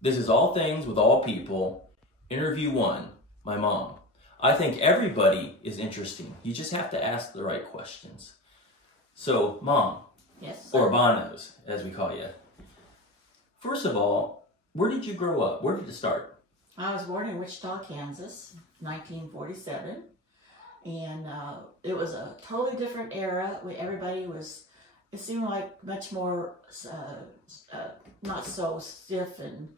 This is All Things with All People. Interview 1, my mom. I think everybody is interesting. You just have to ask the right questions. So, Mom, Yes. or Bonos, as we call you. First of all, where did you grow up? Where did it start? I was born in Wichita, Kansas, 1947. And it was a totally different era. Everybody was, it seemed like much more, not so stiff and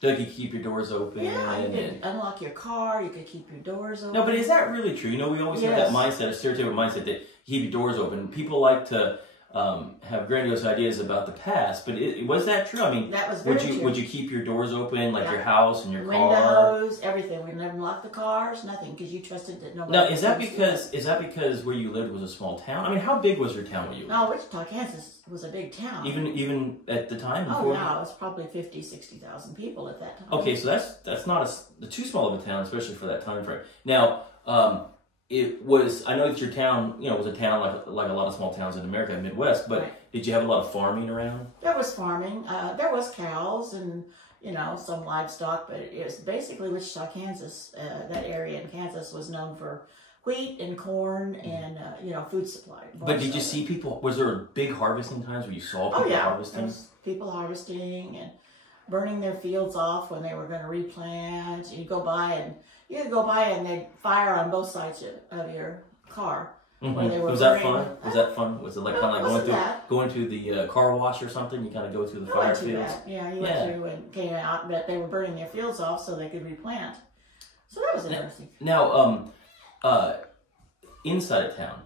So you could keep your doors open. yeah, you could unlock your car, you could keep your doors open. No, but is that really true? You know, we always have that mindset, a stereotypical mindset that keep your doors open. People like to have grandiose ideas about the past, but was that true? I mean, that was very true. Would you keep your doors open, like your house and your windows, everything? We never locked the cars, nothing, because you trusted that nobody. Now, is that because where you lived was a small town? I mean, how big was your town where you lived? No, Wichita, Kansas was a big town. Even at the time? Oh, yeah, it was probably 50, 60,000 people at that time. Okay, so that's not too small of a town, especially for that time frame. Now, it was, I know that your town, was a town like a lot of small towns in America and Midwest, but did you have a lot of farming around? There was farming. There was cows and, some livestock, but it was basically Wichita, Kansas. That area in Kansas was known for wheat and corn and, food supply. But did you see people, was there big harvesting times where you saw people harvesting? There was people harvesting and burning their fields off when they were going to replant. You'd go by and they'd fire on both sides of your car. Mm-hmm. Was that fun? Was that fun? Was it like kind of like going to the car wash or something? You kind of go through the fire fields? Yeah, you went through and came out, but they were burning their fields off so they could replant. So that was interesting. Now, inside of town,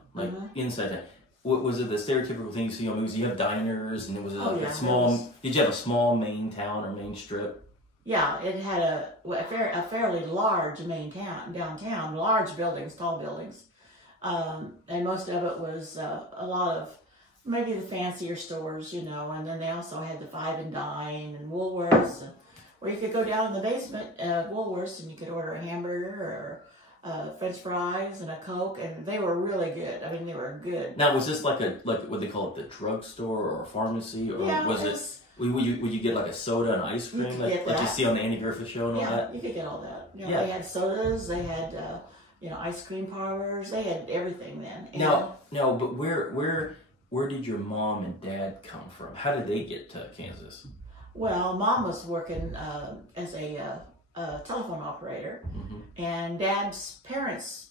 inside town, was it the stereotypical thing you see on movies? You have diners, and it was a small. Did you have a small main town or main strip? Yeah, it had a fairly large main town, downtown, large buildings, tall buildings. And most of it was a lot of maybe the fancier stores, and then they also had the Five and Dime and Woolworths, where you could go down in the basement of Woolworths and you could order a hamburger or French fries and a Coke, and they were really good. I mean, they were good. Now, was this like what they call it, the drugstore or a pharmacy, or was it? Would you get like a soda and ice cream like you see on the Andy Griffith Show and all that? Yeah, you could get all that. They had sodas, they had ice cream parlors, they had everything then. And but where did your mom and dad come from? How did they get to Kansas? Well, Mom was working as a telephone operator, and Dad's parents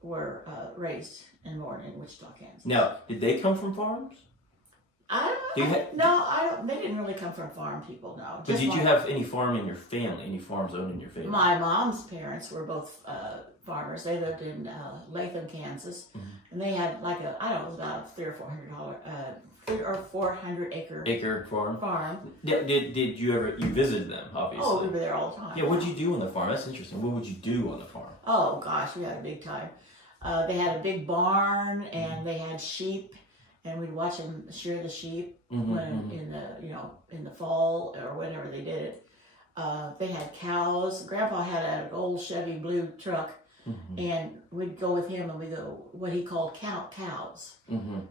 were raised and born in Wichita, Kansas. Now, did they come from farms? I don't know. I don't. They didn't really come from farm people, no. But did you have any farm in your family? Any farms owned in your family? My mom's parents were both farmers. They lived in Latham, Kansas, and they had it was about a $300 or $400 acre farm. Did you visited them? Obviously. Oh, we were there all the time. Yeah. What did you do on the farm? That's interesting. What would you do on the farm? Oh gosh, we had a big time. They had a big barn, and they had sheep. And we'd watch them shear the sheep in the fall or whenever they did it. They had cows. Grandpa had an old Chevy blue truck, and we'd go with him and we'd go what he called count cows.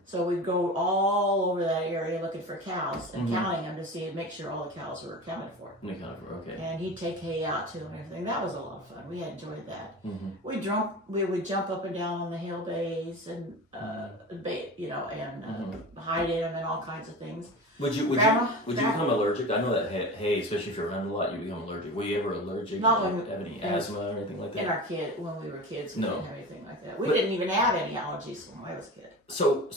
So we'd go all over that area looking for cows and counting them to make sure all the cows were accounted for. Okay. And he'd take hay out to them and everything. That was a lot of fun. We had enjoyed that. We would jump up and down on the hill bays and hide in them and all kinds of things. Would you become allergic? I know that hay, especially if you're around a lot, you become allergic. Were you ever allergic? Not when have any asthma or anything like that? When we were kids, we didn't have anything like that. We didn't even have any allergies when I was a kid. So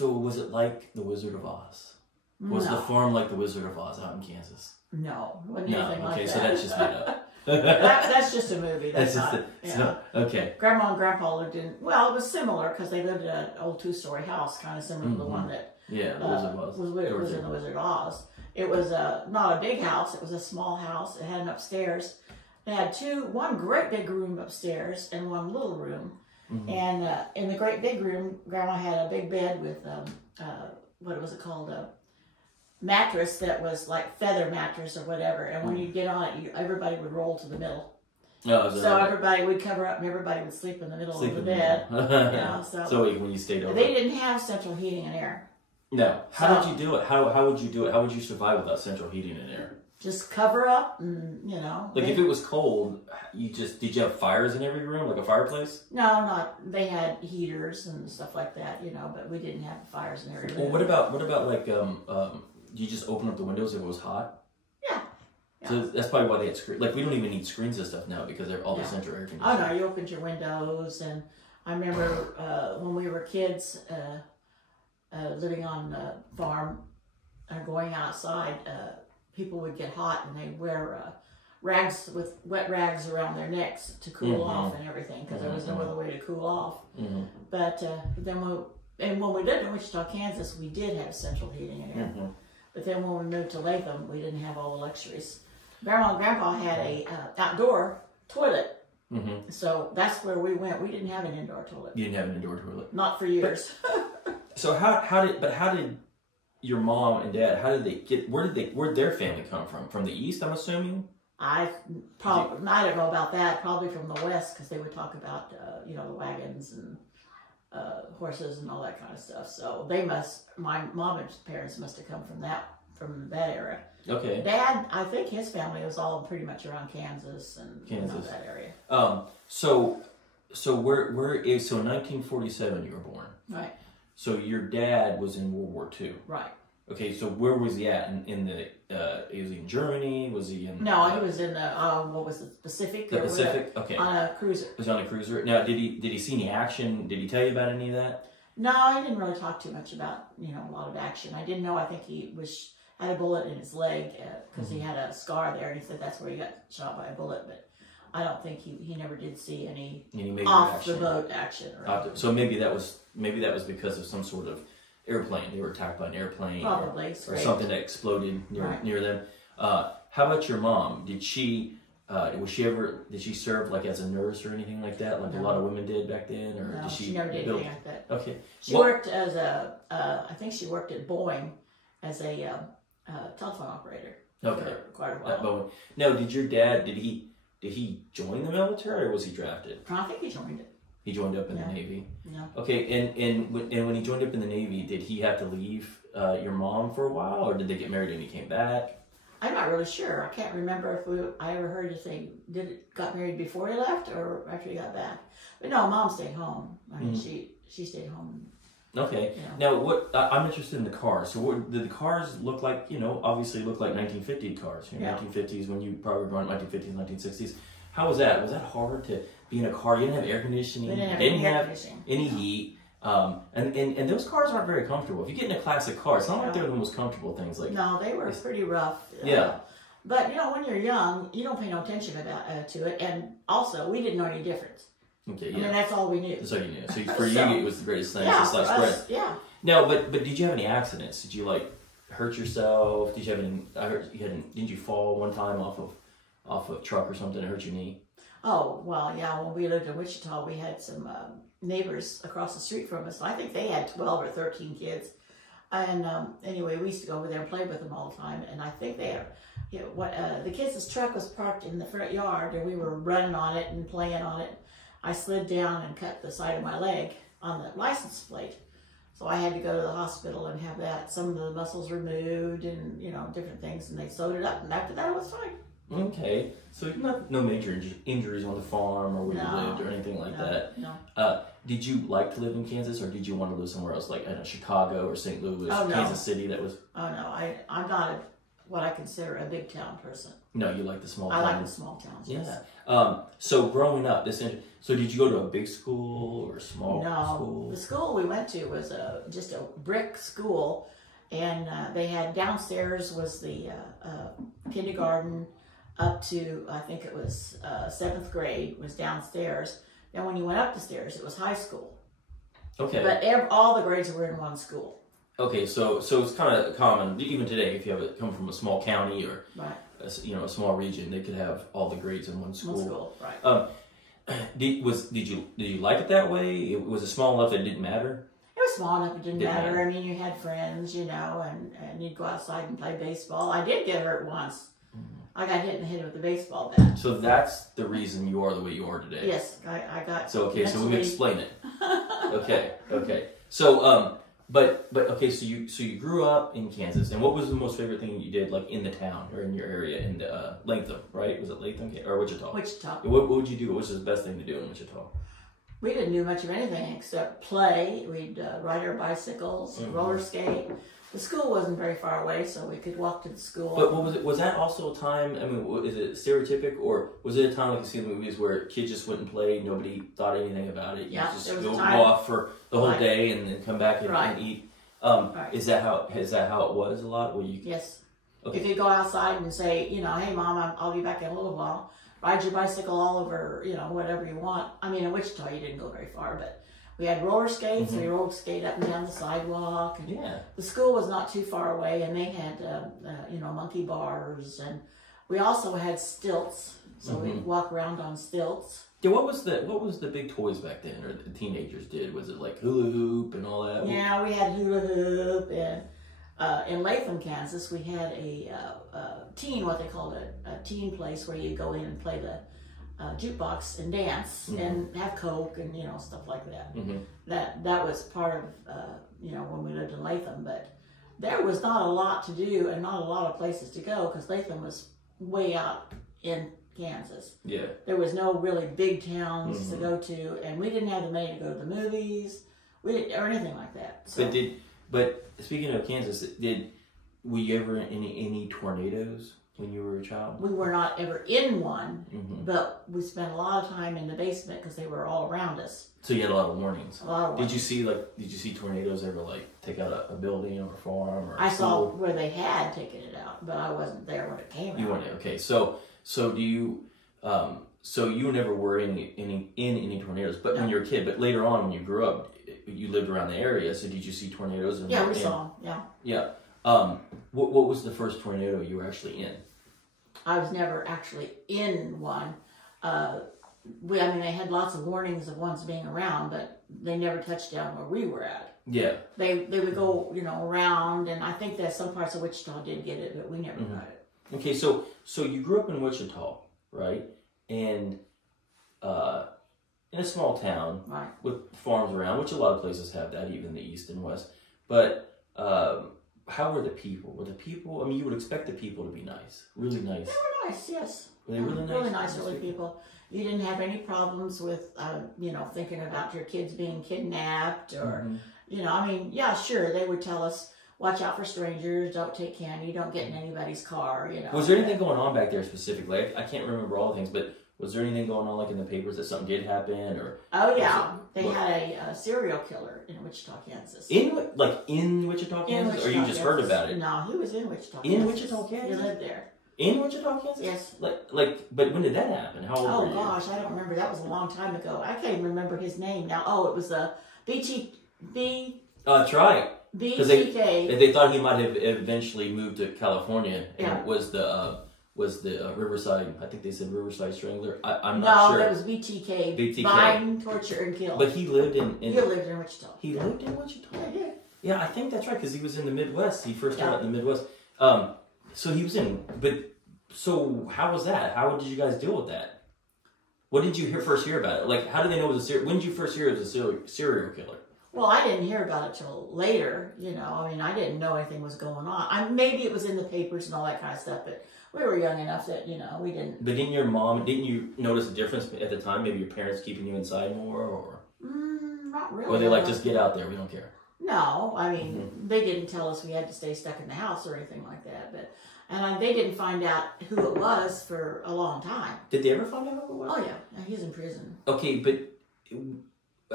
was it like the Wizard of Oz? Was the farm like the Wizard of Oz out in Kansas? No, wasn't anything like that. Okay, so that's just made up. That's just a movie. Okay. Grandma and Grandpa lived in. Well, it was similar because they lived in an old 2-story house, kind of similar to the one that. Yeah, the Wizard of Oz. was in the Wizard of Oz. It was not a big house. It was a small house. It had an upstairs. It had one great big room upstairs and one little room. And in the great big room, Grandma had a big bed with what was it called? A mattress that was like feather mattress or whatever. And when you get on it, everybody would roll to the middle. So everybody would cover up and everybody would sleep in the middle of the bed. So when you stayed over. They didn't have central heating and air. No. How did you do it? How would you do it? How would you survive without central heating and air? Just cover up, and Like if it was cold, did you have fires in every room, like a fireplace? No, not. They had heaters and stuff like that, but we didn't have fires in every room. Well, what about like you just open up the windows if it was hot? Yeah. So that's probably why they had screens. Like we don't even need screens and stuff now because they're all the central air conditioning. Oh no, you opened your windows, and I remember when we were kids, living on the farm, going outside. People would get hot and they'd wear rags with wet rags around their necks to cool off and everything because there was no other way to cool off. But then when we lived in Wichita, Kansas, we did have central heating and air. But then when we moved to Latham, we didn't have all the luxuries. Grandma and Grandpa had a outdoor toilet. So that's where we went. We didn't have an indoor toilet. You didn't have an indoor toilet? Not for years. So how did your mom and dad, where'd their family come from? From the East, I'm assuming? I don't know about that. Probably from the West, because they would talk about, the wagons and horses and all that kind of stuff. So my mom and parents must have come from that era. Okay. Dad, I think his family was all pretty much around Kansas and that area. So in 1947 you were born. Right. So your dad was in World War II. Right. Okay, so where was he at? Was he in Germany? Was he in... No, he was in the, what was it, Pacific? The Pacific? Okay. On a cruiser. He was on a cruiser. Now, did he see any action? Did he tell you about any of that? No, I didn't really talk too much about, a lot of action. I didn't know, I think he had a bullet in his leg because he had a scar there, and he said that's where he got shot by a bullet, but I don't think he never did see any off-the-boat action. So maybe that was because of some sort of airplane. They were attacked by an airplane. Probably. Or something that exploded near them. How about your mom? Did she serve like as a nurse or anything like that? Like a lot of women did back then? Or no, did she never did anything like that. Okay. She worked as I think she worked at Boeing as a telephone operator. Okay. For quite a while. At Boeing. Now, did your dad, did he join the military or was he drafted? I think he joined it. He joined up in the Navy? Yeah. Okay, and when he joined up in the Navy, did he have to leave your mom for a while, or did they get married and he came back? I'm not really sure. I can't remember if I ever heard if they got married before he left or after he got back. But no, Mom stayed home. I mean, she stayed home. Okay. Now, I'm interested in the cars. So, what did the cars look like? Obviously look like 1950 cars. 1950s when you probably were born 1950s, 1960s. How was that? Was that hard to be in a car? You didn't have air conditioning. We didn't have any heat. And those cars aren't very comfortable. If you get in a classic car, it's not like they're the most comfortable things. No, they were pretty rough. Yeah. But when you're young, you don't pay no attention to it, and also we didn't know any difference. Okay, I mean, that's all we knew. That's all you knew. So for you, it was the greatest thing. Yeah, since sliced bread. Yeah. No, but did you have any accidents? Did you hurt yourself? Did you have any? Didn't you fall one time off a truck or something and hurt your knee? Oh well, yeah. When we lived in Wichita, we had some neighbors across the street from us. I think they had 12 or 13 kids, and anyway, we used to go over there and play with them all the time. And I think they had, the kids' truck was parked in the front yard, and we were running on it and playing on it. I slid down and cut the side of my leg on the license plate. So I had to go to the hospital and have some of the muscles removed and, different things. And they sewed it up. And after that, it was fine. Okay. So no major injuries on the farm or where you lived or anything like that? No. Did you like to live in Kansas or did you want to live somewhere else like Chicago or St. Louis, Kansas City? Oh, no. I'm not what I consider a big town person. No, you like the small towns? I like the small towns. Yeah. So growing up, so did you go to a big school or a small school? No, the school we went to was just a brick school, and they had downstairs was the kindergarten up to, I think it was 7th grade was downstairs. Then when you went up the stairs, it was high school. Okay. But all the grades were in one school. Okay, so it's kind of common even today if you come from a small county or a small region, they could have all the grades in one school. One school, right? Did you like it that way? Was it small enough that it didn't matter? It was small enough it didn't matter. I mean, you had friends, and you'd go outside and play baseball. I did get hurt once. I got hit in the head with a baseball bat. So that's the reason you are the way you are today. Yes, I got. So so we can explain it. Okay. So But okay, so you grew up in Kansas, and what was the most favorite thing you did, like in the town or in your area in Latham, right? Was it Latham or Wichita? Wichita. What would you do? What was the best thing to do in Wichita? We didn't do much of anything except play. We'd ride our bicycles, roller skate. The school wasn't very far away, so we could walk to the school. But what was it? Was that also a time? I mean, is it stereotypic, or was it a time like you see in the movies where kids just went and played, nobody thought anything about it? You just go off for the whole day and then come back and eat. Is that how it was a lot? Where you yes. Okay. If you go outside and say, you know, hey mom, I'll be back in a little while. Ride your bicycle all over, you know, whatever you want. I mean, in Wichita you didn't go very far, but we had roller skates, and we roller skate up and down the sidewalk. And the school was not too far away, and they had, you know, monkey bars, and we also had stilts, so we'd walk around on stilts. Yeah, what was the big toys back then, or the teenagers did? Was it like hula hoop and all that? Yeah, we had hula hoop, and in Latham, Kansas, we had a teen, what they called a teen place where you go in and play the jukebox and dance and have Coke and, you know, stuff like that. That was part of, you know, when we lived in Latham, but there was not a lot to do and not a lot of places to go because Latham was way out in Kansas. Yeah. There was no really big towns to go to, and we didn't have the money to go to the movies. We didn't, or anything like that. So. But speaking of Kansas, were you ever in any tornadoes when you were a child? We were not ever in one, but we spent a lot of time in the basement because they were all around us. So you had a lot of warnings. A lot of warnings. Did you see tornadoes ever like take out a building or a farm or? I saw where they had taken it out, but I wasn't there when it came out. You weren't okay. So do you? So you never were in any tornadoes, but when you were a kid. But later on, when you grew up, you lived around the area. So did you see tornadoes? Yeah, we saw. Yeah. Yeah. What was the first tornado you were actually in? I was never actually in one. I mean, they had lots of warnings of ones being around, but they never touched down where we were at. Yeah. They would go, you know, around, and I think that some parts of Wichita did get it, but we never got it. Okay, so you grew up in Wichita, right? And in a small town, right, with farms around, which a lot of places have that, even the east and west. But how were the people? Were the people? I mean, you would expect the people to be nice, really nice. They were nice, yes. Were they really nice? Really nice, early people. You didn't have any problems with, you know, thinking about your kids being kidnapped or, you know, I mean, yeah, sure, they would tell us, watch out for strangers, don't take candy, don't get in anybody's car, you know. Was there anything going on back there specifically? I can't remember all the things, but was there anything going on like in the papers that something did happen or? Oh yeah, they had a serial killer in Wichita, Kansas. In Wichita, Kansas, or you just heard about it? No, he was in Wichita. In Wichita, Kansas. He lived there. In Wichita, Kansas? Yes. But when did that happen? How old were you? Oh gosh, I don't remember. That was a long time ago. I can't even remember his name now. Oh, it was That's right. BTK. They thought he might have eventually moved to California. And was the Riverside? I think they said Riverside Strangler. I'm not sure. No, that was BTK. BTK. Bind, torture, and kill. But he lived in. He lived in Wichita. He lived in Wichita. Yeah, he did. Yeah, I think that's right because he was in the Midwest. He first started in the Midwest. So he was in. But so how was that? How did you guys deal with that? What did you first hear about it? Like, how did they know it was a serial? When did you first hear it was a serial killer? Well, I didn't hear about it till later, you know. I mean, I didn't know anything was going on. Maybe it was in the papers and all that kind of stuff, but we were young enough that, you know, we didn't. But didn't you notice a difference at the time? Maybe your parents keeping you inside more, or? Not really. Or they like, just get out there, we don't care? No, I mean, they didn't tell us we had to stay stuck in the house or anything like that, and they didn't find out who it was for a long time. Did they ever find out who it was? Oh yeah, he's in prison. Okay, but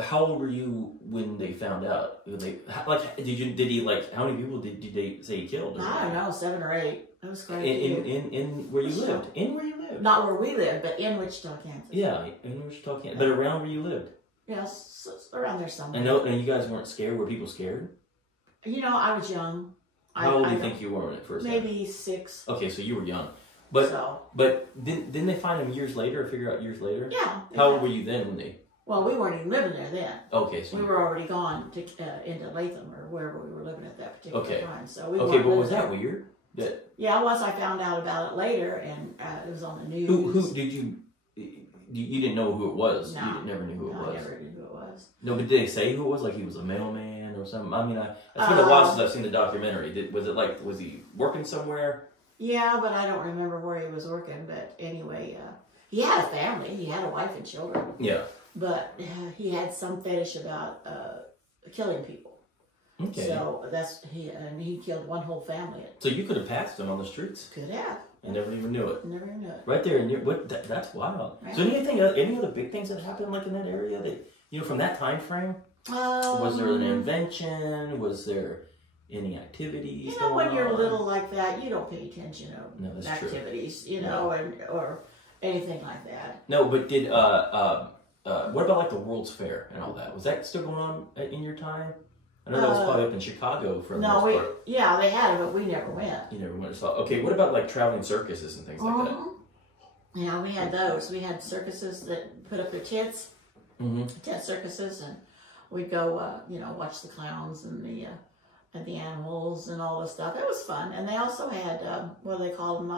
how old were you when they found out? Did he how many people did they say he killed? I don't know, 7 or 8. It was quite in where you lived. In where you lived. Not where we lived, but in Wichita, Kansas. Yeah, in Wichita, Kansas. But around where you lived. Yes, around there somewhere. And you guys weren't scared. Were people scared? You know, I was young. How old do you think you were when it first happened? Maybe 6. Okay, so you were young. But didn't they find him years later, or figure out years later? Yeah. How old were you then when they? Well, we weren't even living there then. Okay, so we were already gone to into Latham or wherever we were living at that particular time. So we but was that weird? Yeah, once I found out about it later, and it was on the news. Who did you? You didn't know who it was. No, you never knew who it was. I never knew who it was. No, but did they say who it was? Like he was a mailman or something? I mean, it's been a while since I've seen the documentary. Was he working somewhere? Yeah, but I don't remember where he was working. But anyway, he had a family. He had a wife and children. Yeah. But he had some fetish about killing people. Okay. So he killed one whole family. So you could have passed him on the streets. Could have. And never even knew it. Never even knew it. Right there in that's wild. Right. So any other big things that happened like in that area that from that time frame? Was there an invention? Was there any activities? When you're little like that, you don't pay attention to activities, or anything like that. No, but did what about like the World's Fair and all that? Was that still going on in your time? I know that was probably up in Chicago for the most part. Yeah, they had it, but we never went. You never went. Okay, what about like traveling circuses and things like that? Yeah, we had those. We had circuses that put up their tents, tent circuses, and we'd go, watch the clowns and the animals and all this stuff. It was fun, and they also had what do they call them?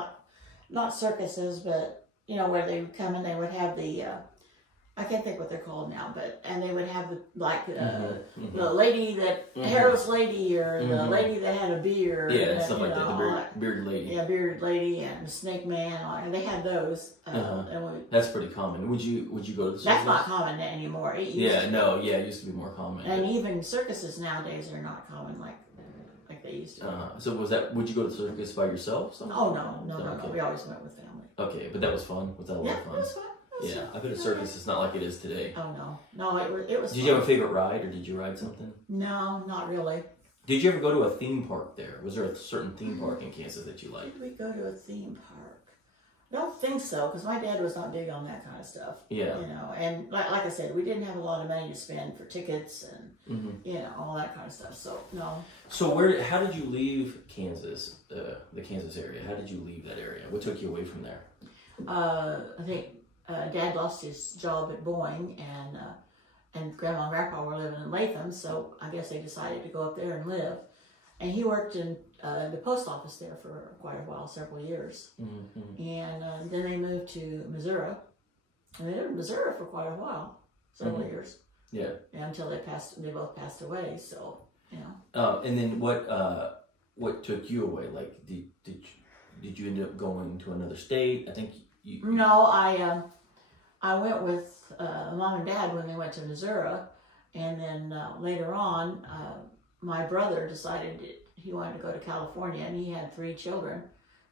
Not circuses, but where they would come and they would have the. I can't think what they're called now, and they would have the lady that hairless lady, or the lady that had a beard, and stuff like that. The bearded lady, bearded lady, and Snake Man, and they had those. That's pretty common. Would you go to the circus? That's not common anymore. It used to be more common. And even circuses nowadays are not common like they used to. So would you go to the circus by yourself? Oh no. We always went with family. Okay, but that was fun. Was that a lot of fun? It was fun. Yeah, I bet a circus is not like it is today. Oh no, it was. Did you have a favorite ride, or did you ride something? No, not really. Did you ever go to a theme park there? Was there a certain theme park in Kansas that you liked? Did we go to a theme park? I don't think so, because my dad was not big on that kind of stuff. Yeah. And like I said, we didn't have a lot of money to spend for tickets and all that kind of stuff. So no. So how did you leave Kansas, the Kansas area? How did you leave that area? What took you away from there? I think. Dad lost his job at Boeing, and Grandma and Grandpa were living in Latham, so I guess they decided to go up there and live. And he worked in the post office there for quite a while, several years. And then they moved to Missouri, and they lived in Missouri for quite a while, several years. Yeah. Until they both passed away. So and then what took you away? Like, did you end up going to another state? I think. No, I went with Mom and Dad when they went to Missouri, and then later on, my brother decided he wanted to go to California, and he had 3 children,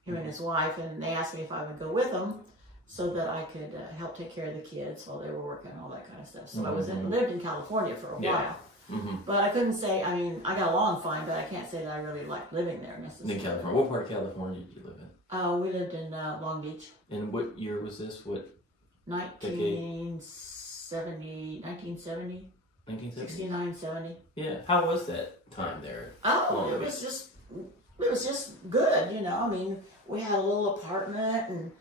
him and his wife, and they asked me if I would go with them so that I could help take care of the kids while they were working and all that kind of stuff. So I lived in California for a while. But I couldn't say, I got along fine, but I can't say that I really liked living there necessarily. In California. What part of California did you live in? We lived in Long Beach. And what year was this? What? 1970. 69, 70. Yeah. How was that time there? Oh, it was just good, we had a little apartment, and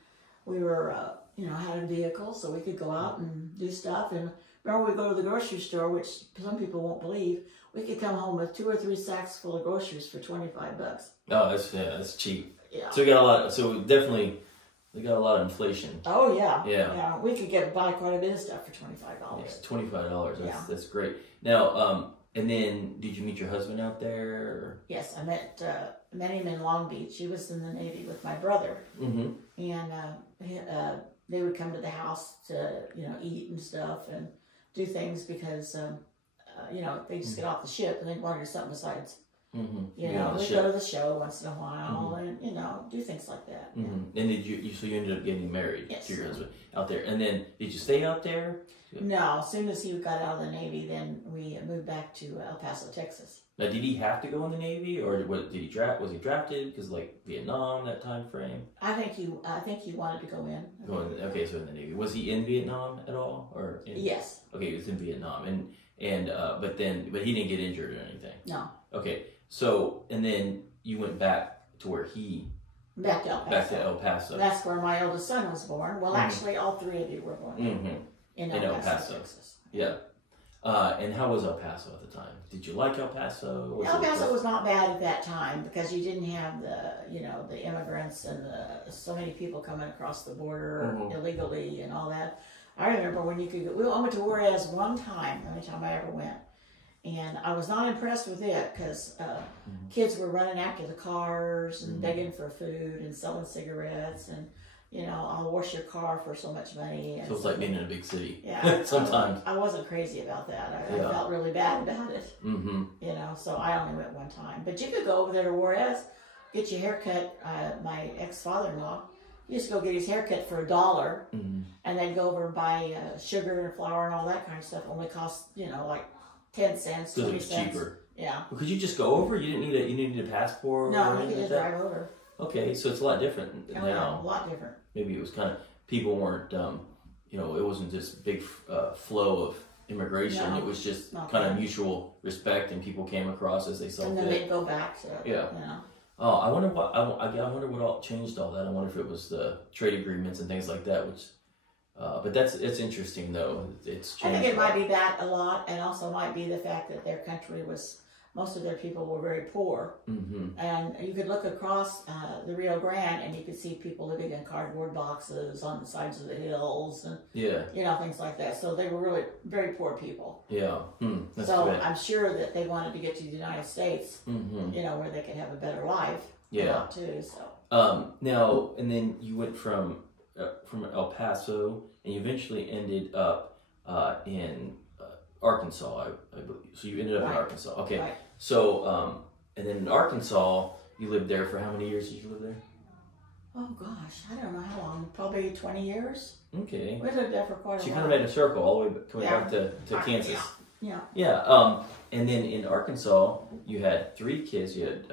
we were, had a vehicle, so we could go out and do stuff. And remember, we go to the grocery store, which some people won't believe. We could come home with 2 or 3 sacks full of groceries for $25. Oh, that's cheap. Yeah. So we got a lot. So definitely, we got a lot of inflation. Oh yeah. Yeah. Yeah. We could buy quite a bit of stuff for $25. Yes, $25. That's great. Now, and then did you meet your husband out there? Or? Yes, I met him in Long Beach. He was in the Navy with my brother, and they would come to the house to eat and stuff and do things because they just get off the ship and they wanted something besides. We go to the show once in a while and do things like that. And did you ended up getting married to your husband out there, and then did you stay out there? No, as soon as he got out of the Navy, then we moved back to El Paso, Texas. Now, did he have to go in the Navy, or was he drafted because like Vietnam, that time frame? I think he wanted to go in. Okay, so in the Navy. Was he in Vietnam at all, or? Yes. Okay, he was in Vietnam, but he didn't get injured or anything. No. Okay. So, and then you went back to where Back to El Paso. Back to El Paso. That's where my oldest son was born. Well, actually, all 3 of you were born in El Paso, Texas. Yeah. And how was El Paso at the time? Did you like El Paso? El Paso was not bad at that time because you didn't have the immigrants and so many people coming across the border illegally and all that. I remember when you could go. I went to Juarez one time, the only time I ever went. And I was not impressed with it because kids were running after the cars and begging for food and selling cigarettes and, you know, I'll wash your car for so much money. And so it's like being in a big city. Yeah. Sometimes. I wasn't crazy about that. I felt really bad about it. Mm-hmm. You know, so I only went one time. But you could go over there to Juarez, get your hair cut. My ex-father-in-law used to go get his hair cut for $1 and then go over and buy sugar and flour and all that kind of stuff. Only cost, you know, like 10 cents, 20 Because it cents. was cheaper. Yeah. Well, could you just go over? You didn't need a passport? No, or you could anything just like that? drive over. Okay, so it's a lot different Oh, now. yeah, a lot different. Maybe it was kind of, people weren't, you know, it wasn't this big flow of immigration. No, it was just not kind of that. mutual respect, and people came across as they saw And then fit. they'd go back. So, Yeah. You know. Oh, I wonder what all changed all that. I wonder if it was the trade agreements and things like that. Which, but it's interesting though. It's changed. I think it might be that a lot, and also might be the fact that their country was, most of their people were very poor. Mm-hmm. And you could look across the Rio Grande and you could see people living in cardboard boxes on the sides of the hills and, Yeah. you know, things like that. So they were really very poor people. Yeah. That's so good. I'm sure that they wanted to get to the United States, Mm-hmm. you know, where they could have a better life. Yeah. Too, so. Now, and then you went from El Paso, and you eventually ended up in Arkansas, I believe. So you ended up in Arkansas. Okay. Right. So, and then in Arkansas, you lived there for how many years did you live there? Oh gosh, I don't know how long. Probably 20 years. Okay. We lived there for quite a So you while. kind of made a circle all the way Yeah. back to Kansas. Yeah. Yeah. And then in Arkansas, you had 3 kids. You had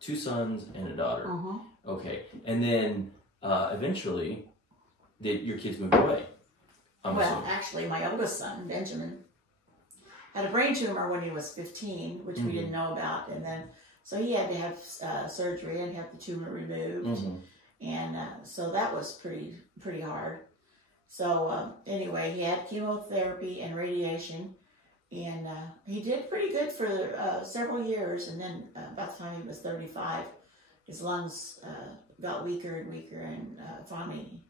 2 sons and a daughter. Uh-huh. Okay. And then eventually, your kids moved away. I'm assuming. Actually, my oldest son, Benjamin, had a brain tumor when he was 15, which we didn't know about. And then, so he had to have surgery and have the tumor removed. And so that was pretty hard. So anyway, he had chemotherapy and radiation. And he did pretty good for several years. And then about the time he was 35, his lungs got weaker and weaker. And finally,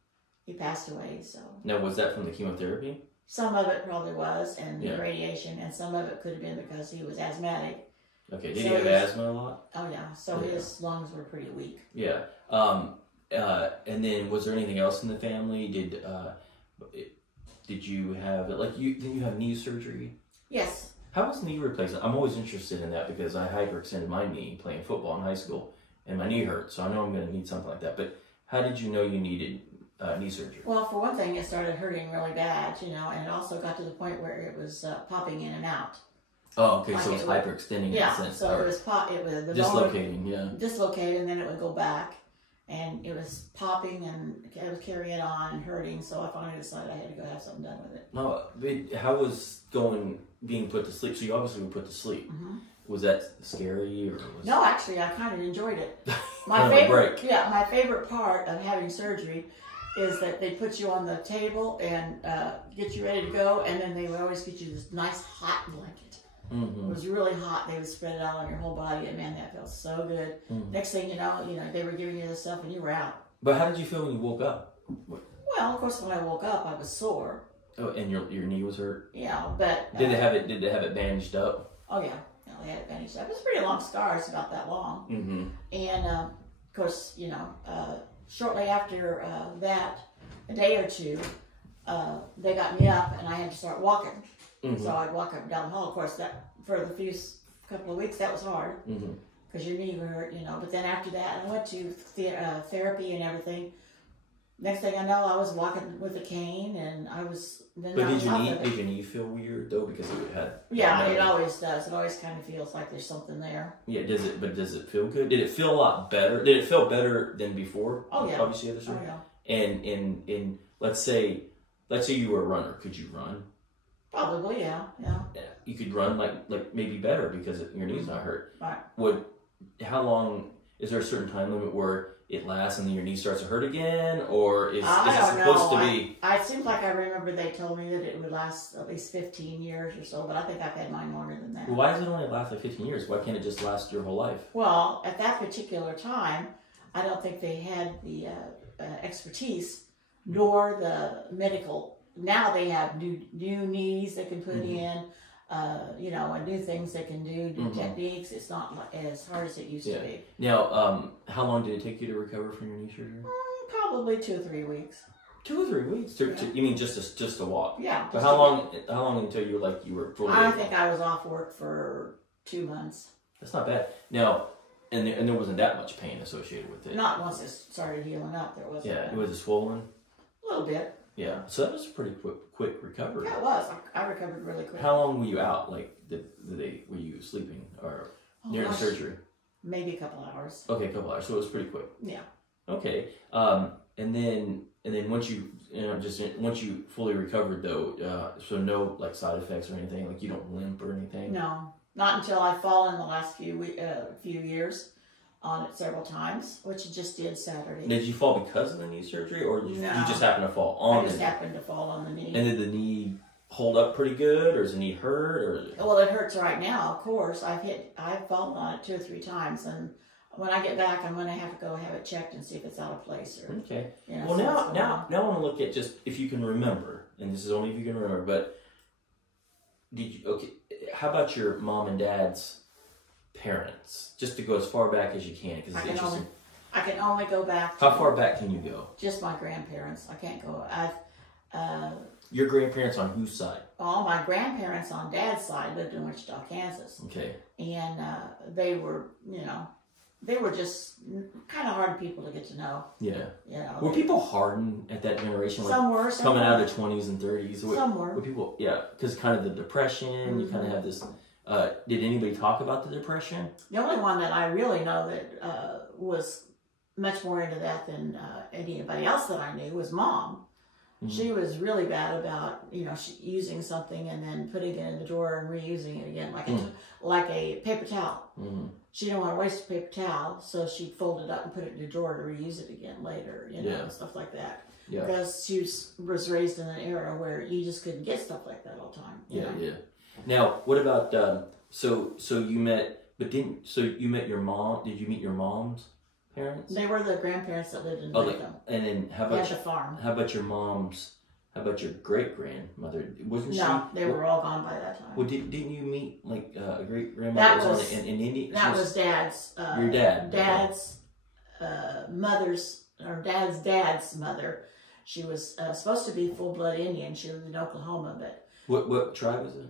he passed away. So Now, was that from the chemotherapy? some of it probably was, and Yeah. the radiation, and some of it could have been because he was asthmatic. Okay. Did So he have he's- asthma a lot? Oh yeah, so Yeah. his lungs were pretty weak. Yeah. And then was there anything else in the family? Did you have didn't you have knee surgery? Yes. How was knee replacement? I'm always interested in that because I hyperextended my knee playing football in high school, and my knee hurt, so I know I'm going to need something like that. But how did you know you needed knee surgery? Well, for one thing, it started hurting really bad, you know, and it also got to the point where it was popping in and out. Oh, okay, Like so it's it would- hyperextending Yeah. in a sense. So Or it was the bone would dislocating, yeah. dislocate, and then it would go back, and it was popping, and it was carrying on and hurting. So I finally decided I had to go have something done with it. No, but how was being put to sleep? So you obviously were put to sleep. Was that scary or was No, actually, I kind of enjoyed it. My Kind of a favorite, break. yeah, my favorite part of having surgery is that they put you on the table and get you ready to go, and then they would always get you this nice hot blanket. It was really hot. They would spread it out on your whole body, and man, that felt so good. Next thing you know, they were giving you this stuff, and you were out. But how did you feel when you woke up? Well, of course, when I woke up, I was sore. Oh, and your knee was hurt? Yeah, but Did they have it bandaged up? oh yeah, they had it bandaged up. It was a pretty long scar. It's about that long. Mm-hmm. And of course, shortly after that, a day or two, they got me up, and I had to start walking. So I'd walk up and down the hall. Of course, that for the couple of weeks, that was hard because your knee would hurt, But then after that, I went to therapy and everything. Next thing I know, I was walking with a cane, and I was. Then But I was off of did it. your knee feel weird though because it had? Yeah, it always does. It always kind of feels like there's something there. Yeah, does it? But does it feel good? Did it feel a lot better? Did it feel better than before? Oh yeah. Obviously, other Oh yeah. And in let's say you were a runner, could you run? Probably, yeah. You could run like maybe better because your knee's not hurt. Right. How long? Is there a certain time limit where it lasts and then your knee starts to hurt again, or is it supposed to be? It seems like I remember they told me that it would last at least 15 years or so, but I think I've had mine longer than that. Well, why does it only last like 15 years? Why can't it just last your whole life? Well, at that particular time, I don't think they had the expertise nor the medical. Now they have new knees they can put in. you know, and do things they can do techniques. It's not as hard as it used to be. Now, how long did it take you to recover from your knee surgery? Probably 2 or 3 weeks. 2 or 3 weeks? You mean just to walk? Yeah. But how long until you were fully? I think I was off work for 2 months. That's not bad. Now, and there wasn't that much pain associated with it. Not once it started healing up. There wasn't. Yeah, was it swollen? A little bit. Yeah, so that was a pretty quick recovery. Yeah, it was. I recovered really quick. How long were you out? Like, were you sleeping or during the surgery? Maybe a couple hours. Okay, a couple hours. So it was pretty quick. Yeah. Okay. And then once once you fully recovered though, so no like side effects or anything. Like you don't limp or anything. No, not until I've fallen the last few years on it several times, which I just did Saturday. Did you fall because of the knee surgery, or you just happened to fall on? I just happened to fall on the knee. And did the knee hold up pretty good, or does the knee hurt? Or well, it hurts right now. Of course, I've fallen on it 2 or 3 times, and when I get back, I'm going to have to go have it checked and see if it's out of place. Or, okay. You know, well, now I want to look at just if you can remember, and this is only if you can remember. But how about your mom and dad's parents? Just to go as far back as you can, because it's interesting. I can only go back. How far back can you go? Just my grandparents. I can't go. Your grandparents on whose side? All my grandparents on Dad's side lived in Wichita, Kansas. Okay. And they were, you know, they were just kind of hard people to get to know. Yeah. You know, were people hardened at that generation? Like some were. Coming out of their 20s and 30s. Some were. Were people, yeah, because kind of the depression, you kind of have this. Did anybody talk about the depression? The only one that I really know that was much more into that than anybody else that I knew was Mom. Mm-hmm. She was really bad about, you know, using something and then putting it in the drawer and reusing it again, like a paper towel. Mm-hmm. She didn't want to waste a paper towel, so she'd fold it up and put it in the drawer to reuse it again later, you know, and stuff like that. Yeah. Because she was raised in an era where you just couldn't get stuff like that all the time. You know? Now, what about so you met your mom? Did you meet your mom's parents? They were the grandparents that lived in Latham. And then how about the farm? How about your mom's? How about your great grandmother? Wasn't she? No, they were all gone by that time. Well, didn't you meet like a great grandmother? That was in India. That was Dad's. Your dad. Dad's mother's or Dad's mother. She was supposed to be full blood Indian. She lived in Oklahoma, but what tribe is it?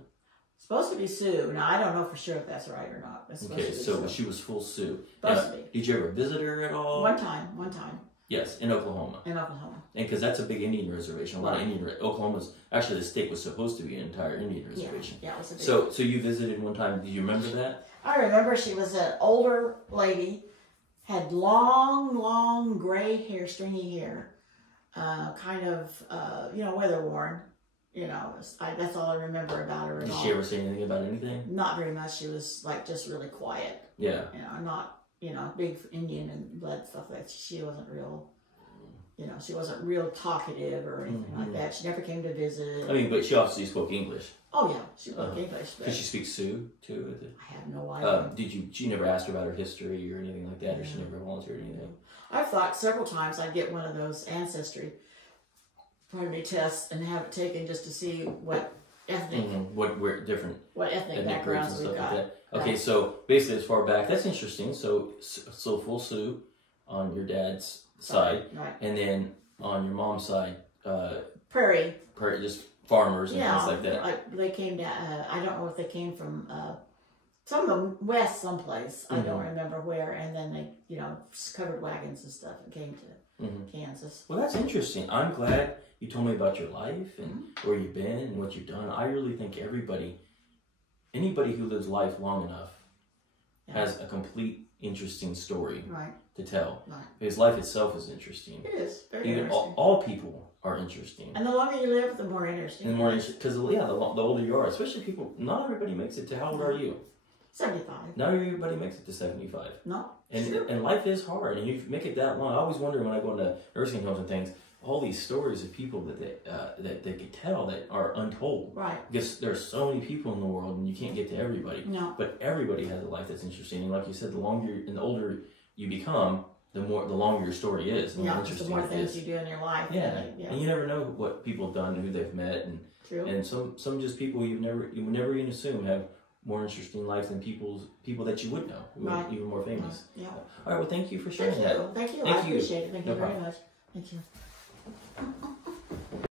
Supposed to be Sioux. Now I don't know for sure if that's right or not. Okay, so she was full Sioux. Supposed to be. Did you ever visit her at all? One time. Yes, in Oklahoma. In Oklahoma. And because that's a big Indian reservation. A lot of Indian. Oklahoma's actually the state was supposed to be an entire Indian reservation. Yeah, it was a big So you visited one time. Do you remember that? I remember she was an older lady, had long gray hair, stringy hair, kind of weather worn. You know, that's all I remember about her. Did she ever say anything about anything? Not very much. She was like just really quiet. Yeah. You know, not big Indian and blood stuff like that. She wasn't real. You know, she wasn't real talkative or anything like that. She never came to visit. I mean, but she obviously spoke English. Oh yeah, she spoke English. Did she speak Sioux too? I have no idea. She never asked her about her history or anything like that, or she never volunteered anything? I've thought several times I'd get one of those ancestry tests and have it taken just to see what ethnic what ethnic backgrounds we've got. Like that. Okay, so basically as far back, that's interesting. So full Sioux on your dad's side, right. And then on your mom's side, prairie, just farmers and things like that. They came down. I don't know if they came from some of them west someplace. I don't remember where. And then they, covered wagons and stuff and came to Kansas. Well, that's interesting. I'm glad you told me about your life and where you've been and what you've done. I really think anybody who lives life long enough has a complete interesting story to tell. Right. Because life itself is interesting. It is very interesting. All people are interesting. And the longer you live, the more interesting. And the more interesting, because the older you are, especially people. Not everybody makes it to. How old are you? 75. Not everybody makes it to 75. No. And life is hard, and you make it that long. I always wonder when I go into nursing homes and things, all these stories of people that they could tell that are untold. Right. Because there's so many people in the world, and you can't get to everybody. No. But everybody has a life that's interesting, and like you said, the older you become, the longer your story is, the more Yeah, interesting the more it things is. you do in your life. Yeah. Yeah. And you never know what people have done and who they've met, and True. and some just people you would never even assume have more interesting lives than people that you would know, who are even more famous. Yeah. All right. Well, thank you for sharing that. Thank you. Thank I you. appreciate it. Thank you No very problem. much. Thank you.